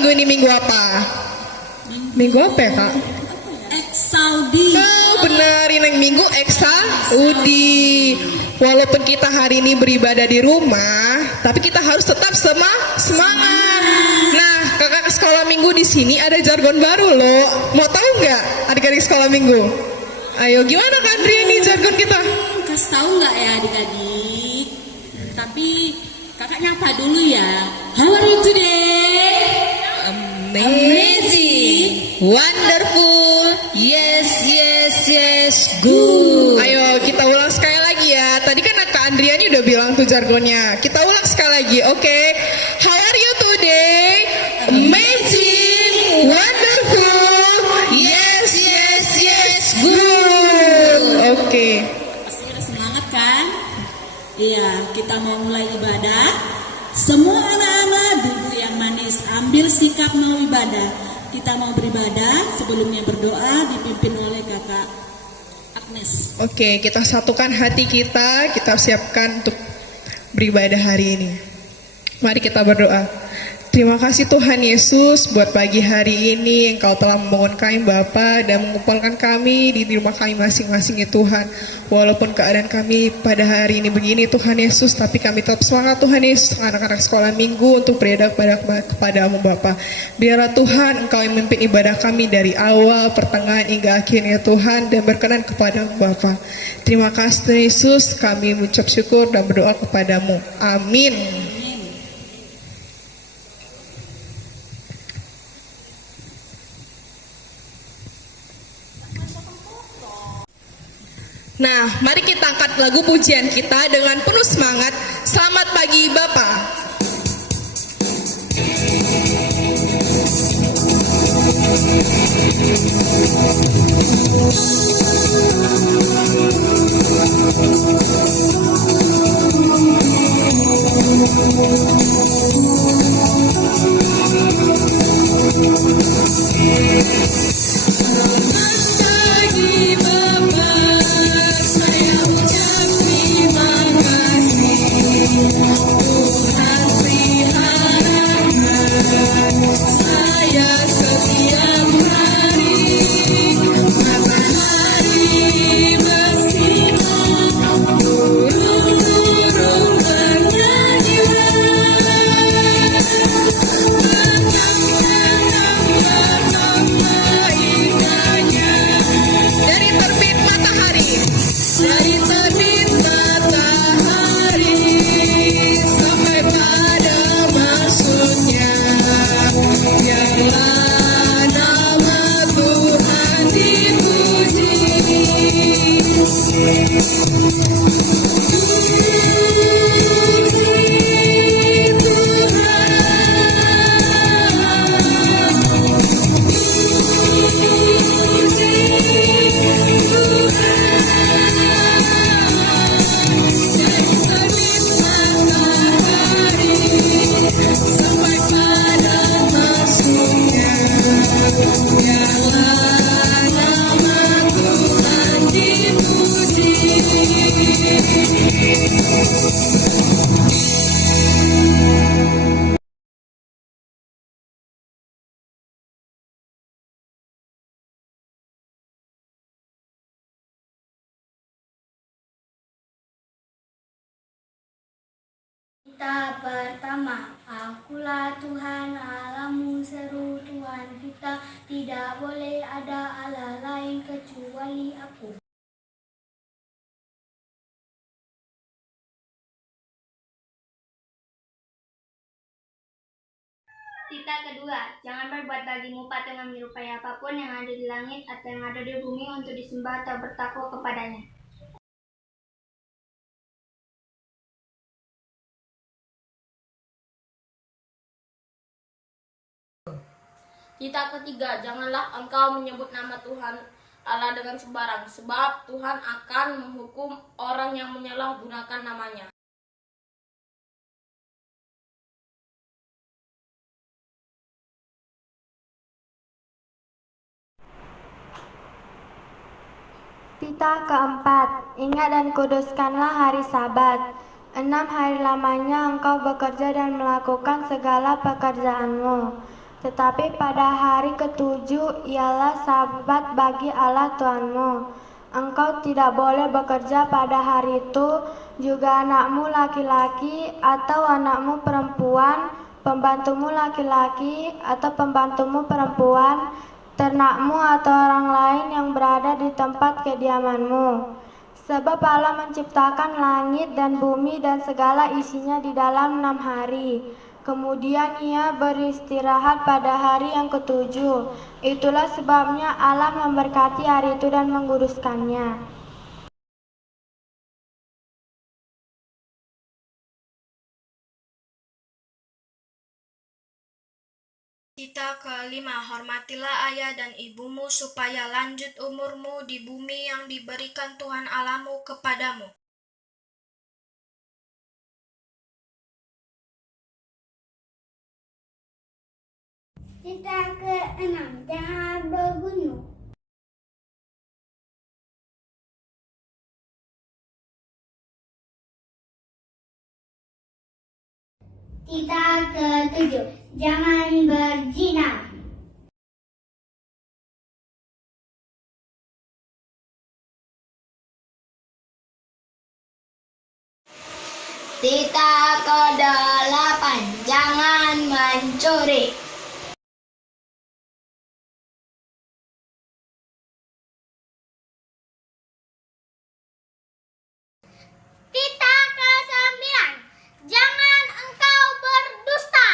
minggu ini minggu apa? Minggu apa ya kak? Saudi. Oh benar, ini minggu Saudi. Walaupun kita hari ini beribadah di rumah, tapi kita harus tetap semangat. Nah, kakak sekolah minggu di sini ada jargon baru loh. Mau tahu nggak adik-adik sekolah minggu? Ayo, gimana Kak Andri ini jargon kita? Kasih tahu nggak ya adik-adik? Tapi kakak nyapa dulu ya. How are you today? Amazing, wonderful, yes, good. Ayo kita ulang sekali lagi ya. Tadi kan Kak Andriani udah bilang tuh jargonnya. Kita ulang sekali lagi, oke? How are you today? Amazing, wonderful, yes, good. Oke. Pasti udah semangat kan? Iya, kita mau mulai ibadah. Semua anak-anak duduk yang manis, ambil sikap mau ibadah. Kita mau beribadah, sebelumnya berdoa dipimpin oleh kakak Agnes. Oke, kita satukan hati kita siapkan untuk beribadah hari ini. Mari kita berdoa. Terima kasih Tuhan Yesus buat pagi hari ini Engkau telah membangun kami Bapa dan mengumpulkan kami di rumah kami masing-masing ya Tuhan. Walaupun keadaan kami pada hari ini begini Tuhan Yesus, tapi kami tetap semangat Tuhan Yesus, anak-anak sekolah minggu untuk beribadah kepadamu Bapa. Biarlah Tuhan Engkau yang memimpin ibadah kami dari awal, pertengahan hingga akhirnya Tuhan, dan berkenan kepadamu Bapa. Terima kasih Tuhan Yesus, kami mengucap syukur dan berdoa kepadamu. Amin. Nah, mari kita angkat lagu pujian kita dengan penuh semangat. Selamat pagi Bapak. Kita pertama, Akulah Tuhan Allahmu, seru Tuhan kita, tidak boleh ada Allah lain kecuali Aku. Tita kedua, jangan berbuat bagimu patung yang menyerupai apapun yang ada di langit atau yang ada di bumi untuk disembah atau bertakwa kepadanya. Tita ketiga, janganlah engkau menyebut nama Tuhan Allah dengan sembarang, sebab Tuhan akan menghukum orang yang menyalahgunakan namanya. Tita keempat, ingat dan kuduskanlah hari Sabat. 6 hari lamanya engkau bekerja dan melakukan segala pekerjaanmu. Tetapi pada hari ketujuh ialah Sabat bagi Allah Tuhanmu. Engkau tidak boleh bekerja pada hari itu, juga anakmu laki-laki atau anakmu perempuan, pembantumu laki-laki atau pembantumu perempuan, ternakmu atau orang lain yang berada di tempat kediamanmu. Sebab Allah menciptakan langit dan bumi dan segala isinya di dalam 6 hari. Kemudian ia beristirahat pada hari yang ketujuh. Itulah sebabnya Allah memberkati hari itu dan menguduskannya. Kita kelima, hormatilah ayah dan ibumu supaya lanjut umurmu di bumi yang diberikan Tuhan Allahmu kepadamu. Kita keenam, jangan berbunuh. Kita ketujuh, jangan berzina. Kita kedelapan, jangan mencuri. Kita kesembilan, jangan engkau berdusta.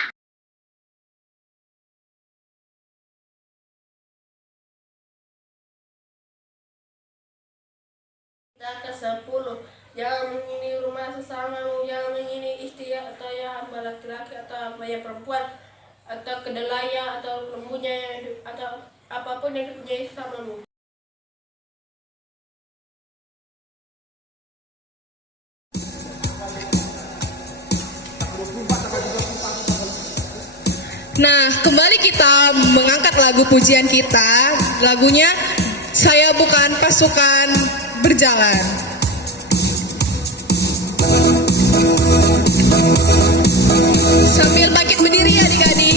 Kita ke-10, jangan mengini rumah sesamamu, jangan mengini istri atau ayah hamba laki-laki atau hamba yang perempuan, atau kedelai atau lembunya atau apapun yang dipunyai sesamamu. Nah, kembali kita mengangkat lagu pujian kita. Lagunya Saya Bukan Pasukan Berjalan. Sambil bangkit berdiri adik-adik.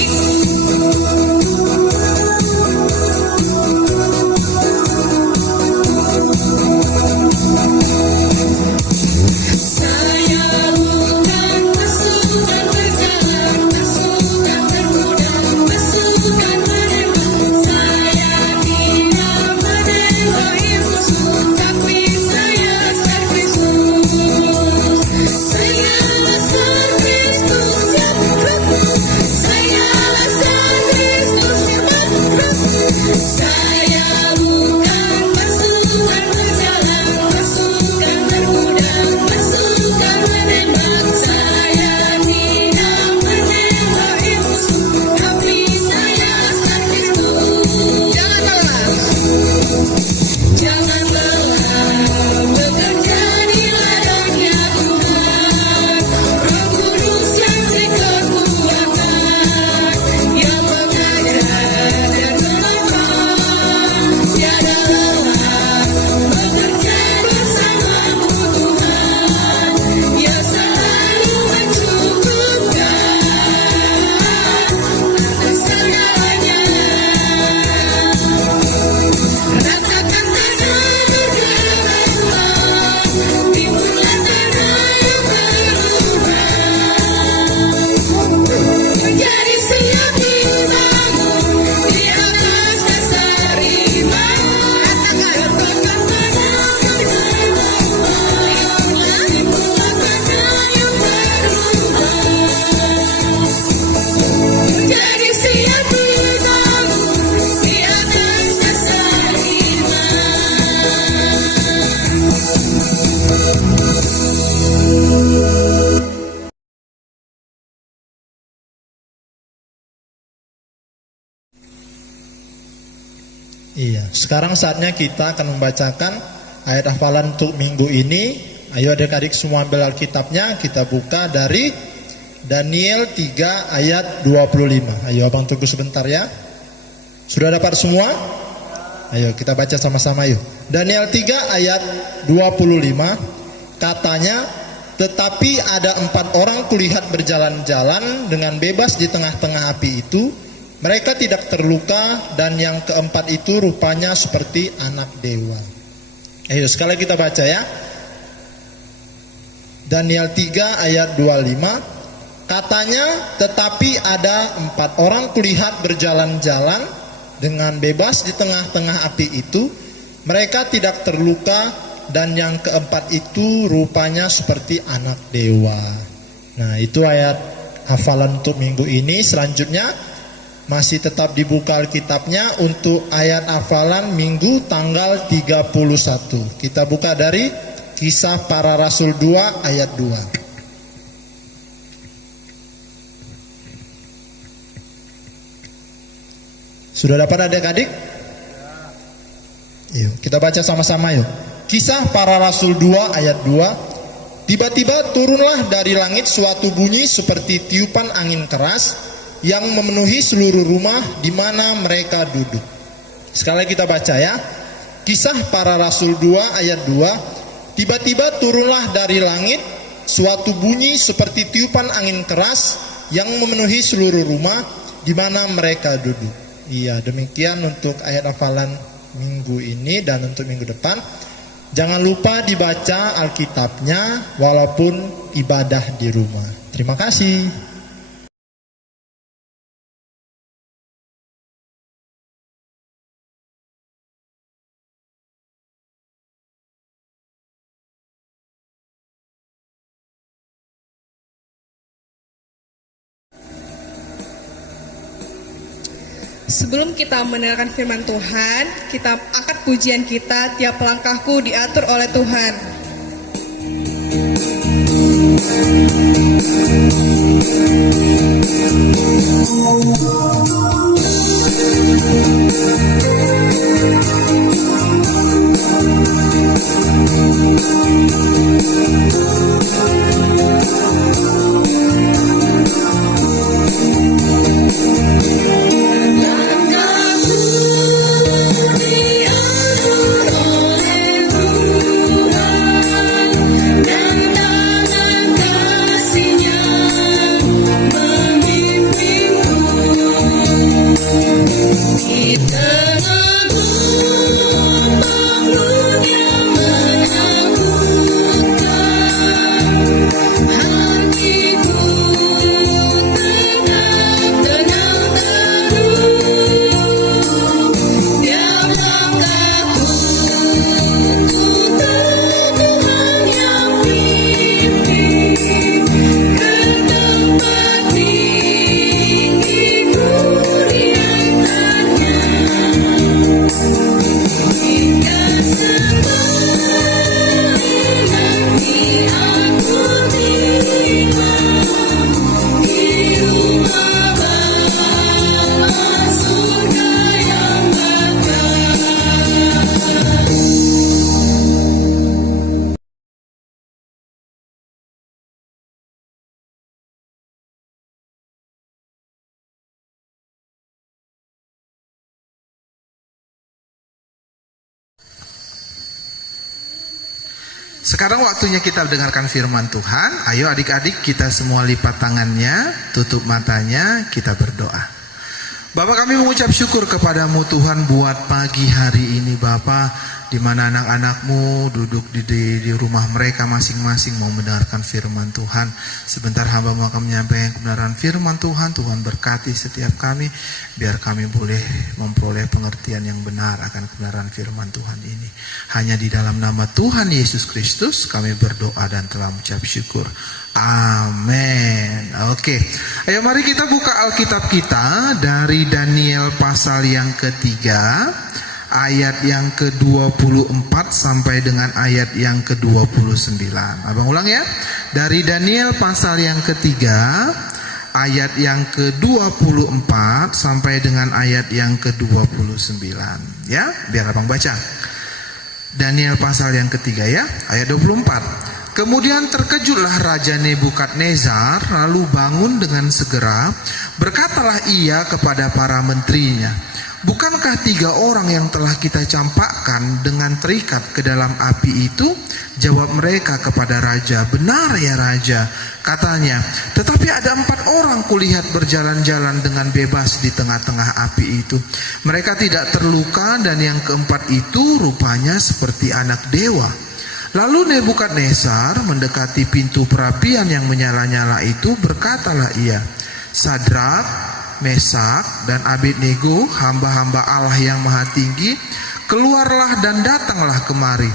Iya, sekarang saatnya kita akan membacakan ayat hafalan untuk minggu ini. Ayo adik-adik semua ambil Alkitabnya, kita buka dari Daniel 3 ayat 25. Ayo abang tunggu sebentar ya. Sudah dapat semua? Ayo kita baca sama-sama yuk. Daniel 3 ayat 25 katanya, tetapi ada 4 orang kulihat berjalan-jalan dengan bebas di tengah-tengah api itu, mereka tidak terluka, dan yang keempat itu rupanya seperti anak dewa. Ayo sekali kita baca ya. Daniel 3 ayat 25. Katanya, tetapi ada 4 orang kulihat berjalan-jalan dengan bebas di tengah-tengah api itu. Mereka tidak terluka, dan yang keempat itu rupanya seperti anak dewa. Nah, itu ayat hafalan untuk minggu ini. Selanjutnya masih tetap dibuka Alkitabnya untuk ayat hafalan minggu tanggal 31. Kita buka dari Kisah Para Rasul 2 ayat 2. Sudah dapat adik-adik? Yuk, kita baca sama-sama yuk. Kisah Para Rasul 2 ayat 2. Tiba-tiba turunlah dari langit suatu bunyi seperti tiupan angin keras yang memenuhi seluruh rumah di mana mereka duduk. Sekali lagi kita baca ya. Kisah Para Rasul 2 ayat 2. Tiba-tiba turunlah dari langit suatu bunyi seperti tiupan angin keras yang memenuhi seluruh rumah di mana mereka duduk. Iya, demikian untuk ayat hafalan minggu ini dan untuk minggu depan. Jangan lupa dibaca Alkitabnya walaupun ibadah di rumah. Terima kasih. Sebelum kita mendengarkan firman Tuhan, kita angkat pujian kita, tiap langkahku diatur oleh Tuhan. Sekarang waktunya kita dengarkan firman Tuhan. Ayo adik-adik kita semua lipat tangannya, tutup matanya, kita berdoa. Bapak, kami mengucap syukur kepadamu Tuhan buat pagi hari ini Bapak, di mana anak-anakmu duduk di rumah mereka masing-masing mau mendengarkan firman Tuhan. Sebentar hamba mau akan menyampaikan kebenaran firman Tuhan. Tuhan berkati setiap kami, biar kami boleh memperoleh pengertian yang benar akan kebenaran firman Tuhan ini. Hanya di dalam nama Tuhan Yesus Kristus kami berdoa dan telah mengucap syukur. Amin. Oke, ayo mari kita buka Alkitab kita dari Daniel pasal yang ketiga, ayat yang ke-24 sampai dengan ayat yang ke-29. Abang ulang ya. Dari Daniel pasal yang ketiga, ayat yang ke-24 sampai dengan ayat yang ke-29. Ya, biar abang baca. Daniel pasal yang ketiga ya, ayat 24. Kemudian terkejutlah Raja Nebukadnezar, lalu bangun dengan segera. Berkatalah ia kepada para menterinya, Bukankah 3 orang yang telah kita campakkan dengan terikat ke dalam api itu? Jawab mereka kepada raja, benar ya raja, katanya. Tetapi ada 4 orang kulihat berjalan-jalan dengan bebas di tengah-tengah api itu. Mereka tidak terluka dan yang keempat itu rupanya seperti anak dewa. Lalu Nebukadnezar mendekati pintu perapian yang menyala-nyala itu, berkatalah ia, Sadrak, Mesak, dan Abednego, hamba-hamba Allah yang maha tinggi, keluarlah dan datanglah kemari.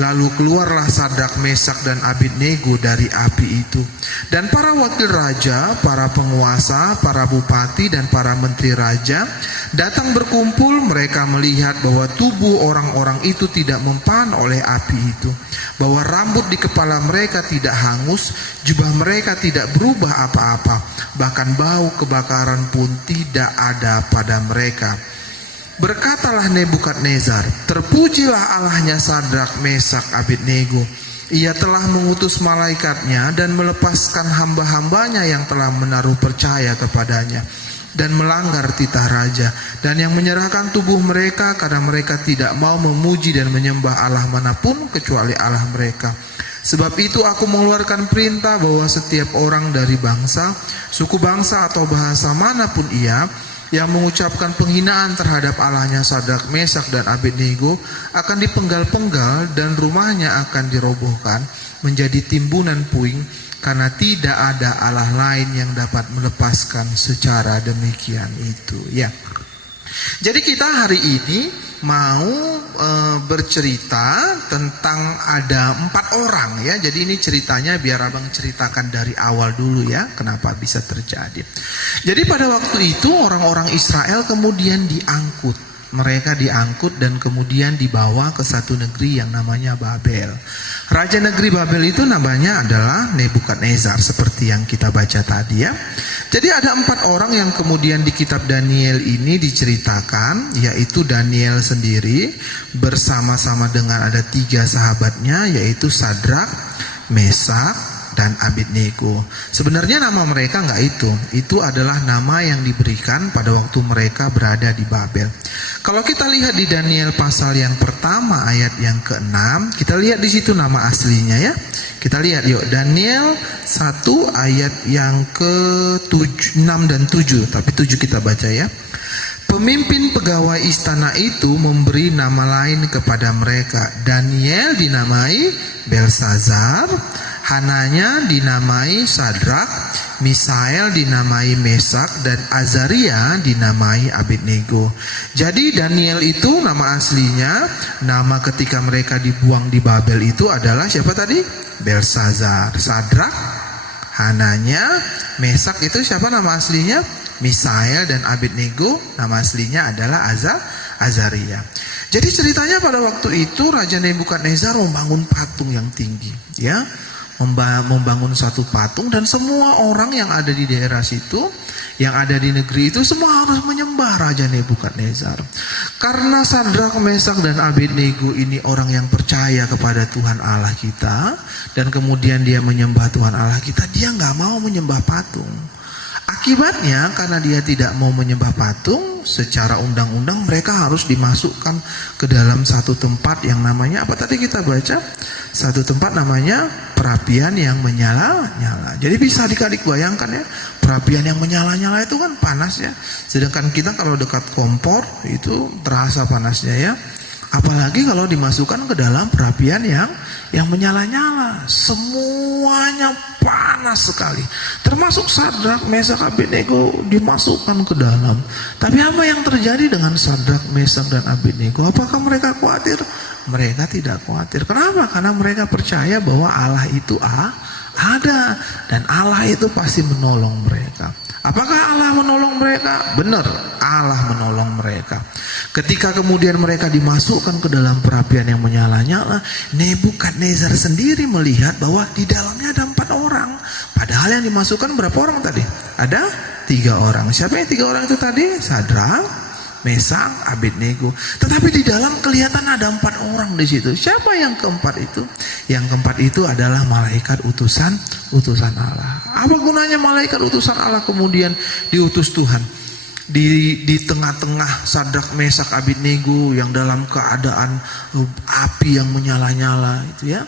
Lalu keluarlah Sadrak, Mesak, dan Abednego dari api itu. Dan para wakil raja, para penguasa, para bupati, dan para menteri raja datang berkumpul. Mereka melihat bahwa tubuh orang-orang itu tidak mempan oleh api itu, bahwa rambut di kepala mereka tidak hangus, jubah mereka tidak berubah apa-apa, bahkan bau kebakaran pun tidak ada pada mereka. Berkatalah Nebukadnezar, terpujilah Allahnya Sadrak, Mesak, Abednego. Ia telah mengutus malaikatnya dan melepaskan hamba-hambanya yang telah menaruh percaya kepadanya dan melanggar titah raja, dan yang menyerahkan tubuh mereka karena mereka tidak mau memuji dan menyembah Allah manapun kecuali Allah mereka. Sebab itu aku mengeluarkan perintah bahwa setiap orang dari bangsa, suku bangsa atau bahasa manapun ia yang mengucapkan penghinaan terhadap Allahnya Sadrak, Mesak, dan Abednego akan dipenggal-penggal dan rumahnya akan dirobohkan menjadi timbunan puing, karena tidak ada Allah lain yang dapat melepaskan secara demikian itu. Ya. Jadi kita hari ini mau bercerita tentang ada 4 orang ya. Jadi ini ceritanya biar abang ceritakan dari awal dulu ya, kenapa bisa terjadi. Jadi pada waktu itu orang-orang Israel kemudian diangkut. Mereka diangkut dan kemudian dibawa ke satu negeri yang namanya Babel. Raja negeri Babel itu namanya adalah Nebukadnezar, seperti yang kita baca tadi ya. Jadi ada 4 orang yang kemudian di kitab Daniel ini diceritakan, yaitu Daniel sendiri bersama-sama dengan ada 3 sahabatnya, yaitu Sadrak, Mesak, dan Abednego. Sebenarnya nama mereka nggak itu adalah nama yang diberikan pada waktu mereka berada di Babel. Kalau kita lihat di Daniel pasal yang pertama ayat yang ke-6, kita lihat di situ nama aslinya ya. Kita lihat yuk, Daniel 1 ayat yang ke-6 dan 7, tapi 7 kita baca ya. Pemimpin pegawai istana itu memberi nama lain kepada mereka. Daniel dinamai Belsazar, Hananya dinamai Sadrak, Misael dinamai Mesak, dan Azaria dinamai Abednego. Jadi Daniel itu nama aslinya, nama ketika mereka dibuang di Babel itu adalah siapa tadi? Belsazar. Sadrak, Hananya, Mesak itu siapa nama aslinya? Misael, dan Abednego nama aslinya adalah Azaria. Jadi ceritanya pada waktu itu Raja Nebukadnezar membangun patung yang tinggi ya. Membangun satu patung, dan semua orang yang ada di daerah situ, yang ada di negeri itu, semua harus menyembah Raja Nebukadnezar. Karena Sadrak, Mesak, dan Abednego ini orang yang percaya kepada Tuhan Allah kita, dan kemudian dia menyembah Tuhan Allah kita, dia nggak mau menyembah patung. Akibatnya karena dia tidak mau menyembah patung, secara undang-undang mereka harus dimasukkan ke dalam satu tempat yang namanya apa tadi kita baca? Satu tempat namanya perapian yang menyala-nyala. Jadi bisa adik-adik bayangkan ya, perapian yang menyala-nyala itu kan panas ya. Sedangkan kita kalau dekat kompor itu terasa panasnya ya. Apalagi kalau dimasukkan ke dalam perapian yang menyala-nyala, semuanya panas sekali. Termasuk Sadrak, Mesak, Abednego dimasukkan ke dalam. Tapi apa yang terjadi dengan Sadrak, Mesak, dan Abednego? Apakah mereka khawatir? Mereka tidak khawatir. Kenapa? Karena mereka percaya bahwa Allah itu ada, dan Allah itu pasti menolong mereka. Apakah Allah menolong mereka? Benar, Allah menolong mereka. Ketika kemudian mereka dimasukkan ke dalam perapian yang menyala-nyala, Nebukadnezar sendiri melihat bahwa di dalamnya ada 4 orang. Padahal yang dimasukkan berapa orang tadi? Ada 3 orang. Siapa yang 3 orang itu tadi? Sadrak, Mesak, Abednego. Tetapi di dalam kelihatan ada 4 orang di situ. Siapa yang keempat itu? Yang keempat itu adalah malaikat utusan Allah. Apa gunanya malaikat utusan Allah kemudian diutus Tuhan? di tengah-tengah Sadrak, Mesak, Abednego yang dalam keadaan api yang menyala-nyala itu ya.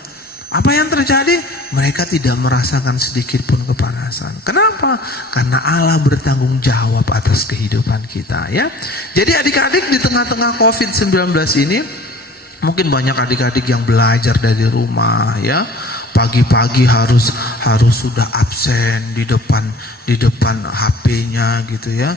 Apa yang terjadi? Mereka tidak merasakan sedikit pun kepanasan. Kenapa? Karena Allah bertanggung jawab atas kehidupan kita ya. Jadi adik-adik di tengah-tengah COVID-19 ini, mungkin banyak adik-adik yang belajar dari rumah ya. Pagi-pagi harus sudah absen di depan HP-nya gitu ya.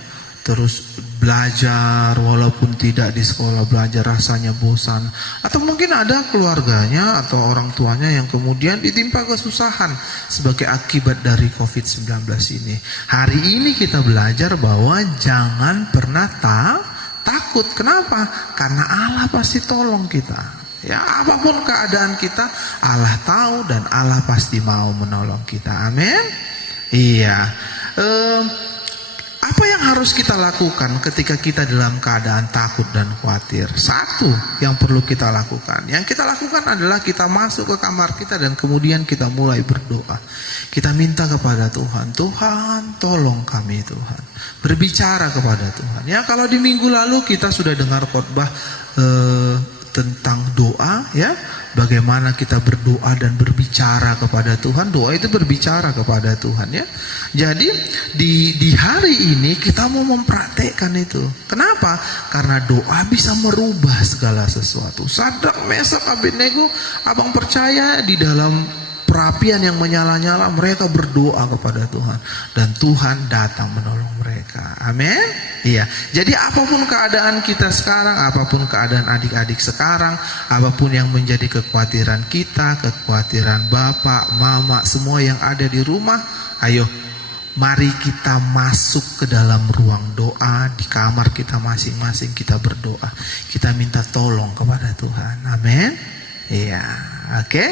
Terus belajar walaupun tidak di sekolah, belajar rasanya bosan. Atau mungkin ada keluarganya atau orang tuanya yang kemudian ditimpa kesusahan sebagai akibat dari COVID-19 ini. Hari ini kita belajar bahwa jangan pernah takut. Kenapa? Karena Allah pasti tolong kita. Ya, apapun keadaan kita, Allah tahu dan Allah pasti mau menolong kita. Amin. Iya. Apa yang harus kita lakukan ketika kita dalam keadaan takut dan khawatir? Satu yang perlu kita lakukan. Yang kita lakukan adalah kita masuk ke kamar kita dan kemudian kita mulai berdoa. Kita minta kepada Tuhan, Tuhan tolong kami Tuhan. Berbicara kepada Tuhan. Ya, kalau di minggu lalu kita sudah dengar khotbah tentang doa ya. Bagaimana kita berdoa dan berbicara kepada Tuhan. Doa itu berbicara kepada Tuhan ya. Jadi di hari ini kita mau mempraktekkan itu. Kenapa? Karena doa bisa merubah segala sesuatu. Sadrak, Mesak, Abednego, abang percaya di dalam perapian yang menyala-nyala mereka berdoa kepada Tuhan. Dan Tuhan datang menolong mereka. Amin. Iya. Jadi apapun keadaan kita sekarang, apapun keadaan adik-adik sekarang, apapun yang menjadi kekhawatiran kita, kekhawatiran bapak, mama, semua yang ada di rumah, ayo mari kita masuk ke dalam ruang doa. Di kamar kita masing-masing kita berdoa. Kita minta tolong kepada Tuhan. Amin. Iya. Oke.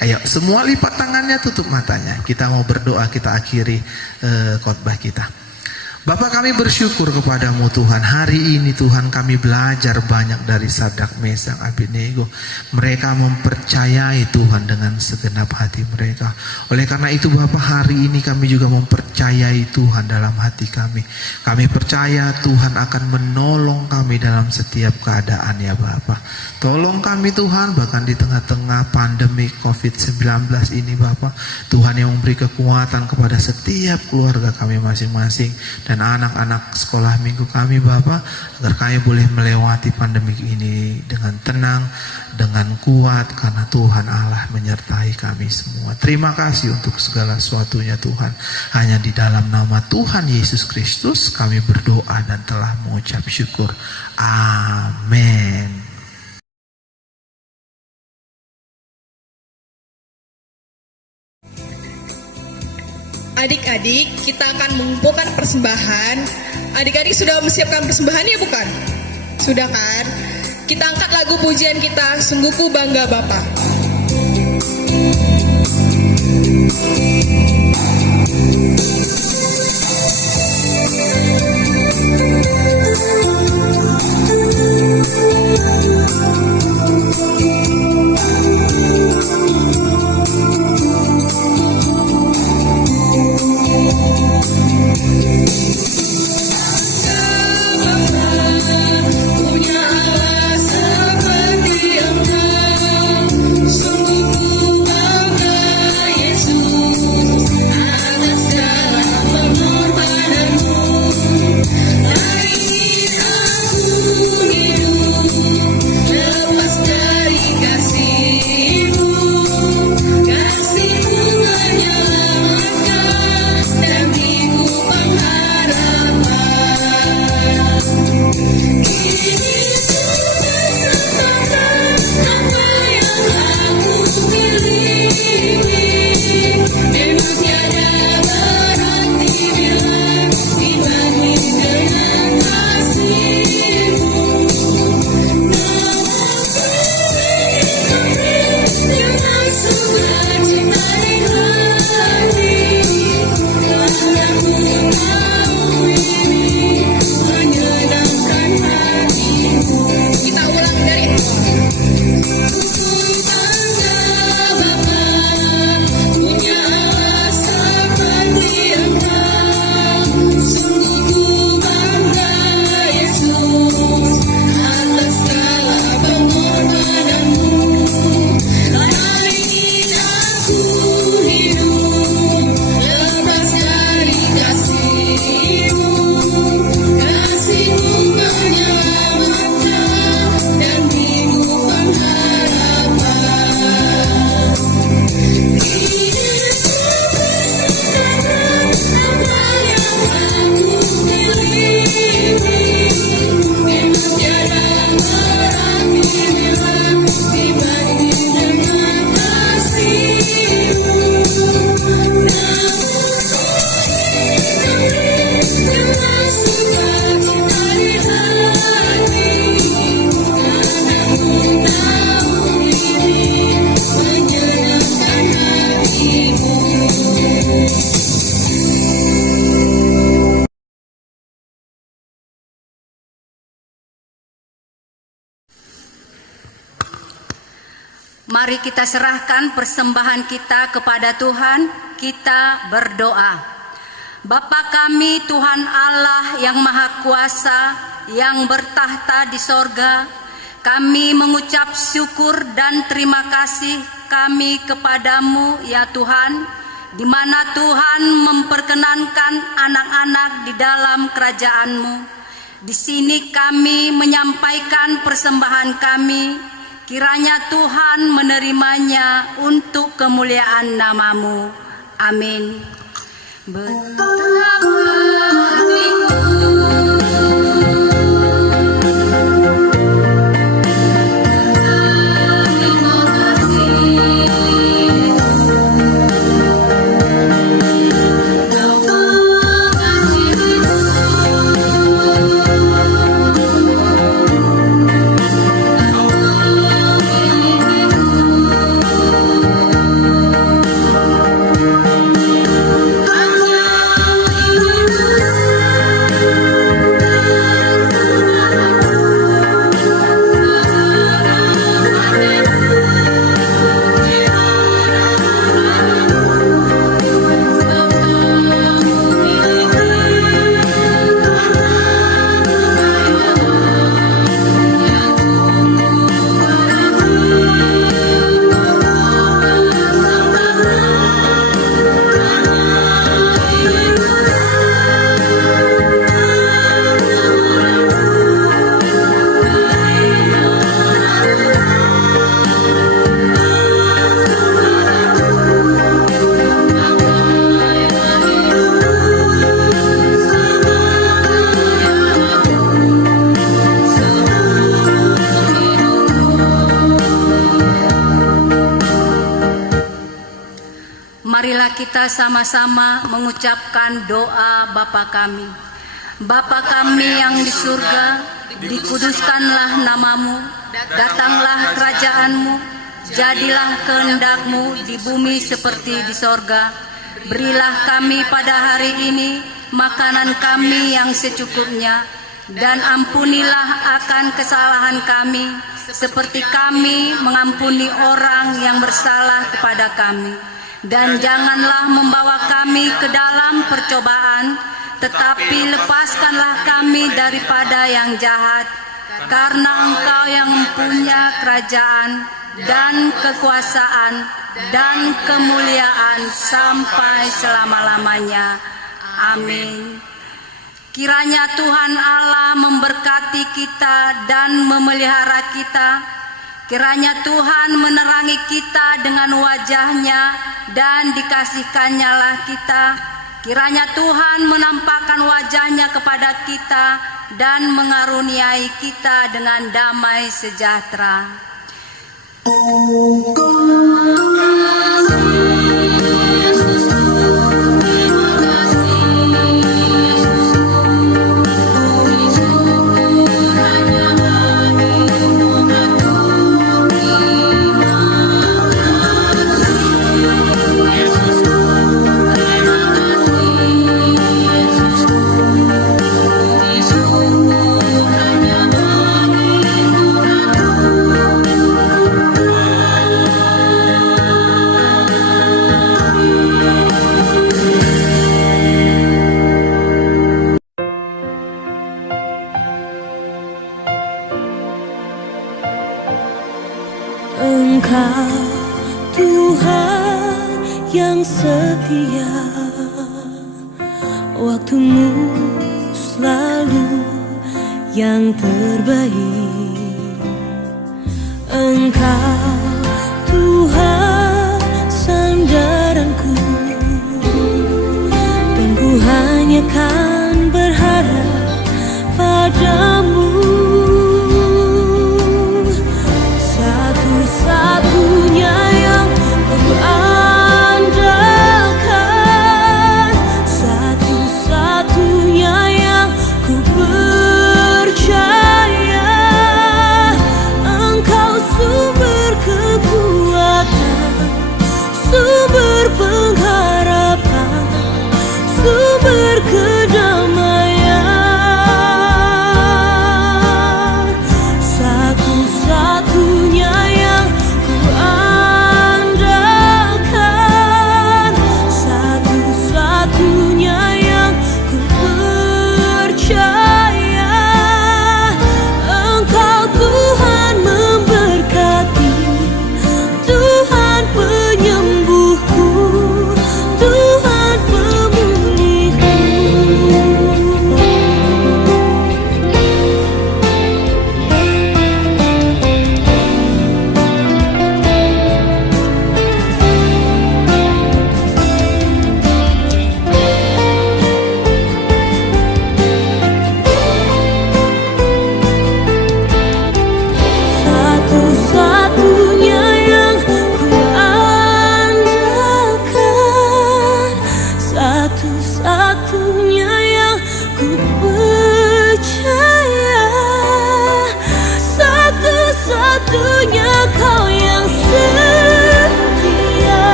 Ayo semua lipat tangannya, tutup matanya. Kita mau berdoa, kita akhiri khotbah kita. Bapak, kami bersyukur kepadamu Tuhan. Hari ini Tuhan kami belajar banyak dari Sadrak, Mesak, Abednego. Mereka mempercayai Tuhan dengan segenap hati mereka. Oleh karena itu Bapak, hari ini kami juga mempercayai Tuhan dalam hati kami. Kami percaya Tuhan akan menolong kami dalam setiap keadaan ya Bapak. Tolong kami Tuhan, bahkan di tengah-tengah pandemi COVID-19 ini Bapak. Tuhan yang memberi kekuatan kepada setiap keluarga kami masing-masing dan anak-anak sekolah minggu kami Bapak, agar kami boleh melewati pandemi ini dengan tenang, dengan kuat, karena Tuhan Allah menyertai kami semua. Terima kasih untuk segala sesuatunya Tuhan. Hanya di dalam nama Tuhan Yesus Kristus kami berdoa dan telah mengucap syukur. Amin. Adik-adik, kita akan mengumpulkan persembahan. Adik-adik sudah menyiapkan persembahan ya bukan? Sudah kan? Kita angkat lagu pujian kita, Sungguhku Bangga Bapa. Sungguh ku bangga Yesus atas segala Mari kita serahkan persembahan kita kepada Tuhan, kita berdoa. Bapa kami Tuhan Allah yang Maha Kuasa, yang bertahta di sorga, kami mengucap syukur dan terima kasih kami kepadamu ya Tuhan, di mana Tuhan memperkenankan anak-anak di dalam kerajaan-Mu. Di sini kami menyampaikan persembahan kami, kiranya Tuhan menerimanya untuk kemuliaan nama-Mu. Amin. Betapa hatiku kita sama-sama mengucapkan doa Bapa kami. Bapa kami yang di surga, dikuduskanlah namamu, datanglah kerajaan-Mu, jadilah kehendak-Mu di bumi seperti di sorga. Berilah kami pada hari ini makanan kami yang secukupnya, dan ampunilah akan kesalahan kami, seperti kami mengampuni orang yang bersalah kepada kami. Dan janganlah membawa kami ke dalam percobaan, tetapi lepaskanlah kami daripada yang jahat, karena Engkau yang mempunyai kerajaan dan kekuasaan dan kemuliaan sampai selama-lamanya. Amin. Kiranya Tuhan Allah memberkati kita dan memelihara kita. Kiranya Tuhan menerangi kita dengan wajah-Nya dan dikasihkan-Nya lah kita. Kiranya Tuhan menampakkan wajah-Nya kepada kita dan mengaruniai kita dengan damai sejahtera. Engkau Tuhan yang setia, waktu-Mu selalu yang terbaik. Engkau Tuhan sandaranku, dan ku hanya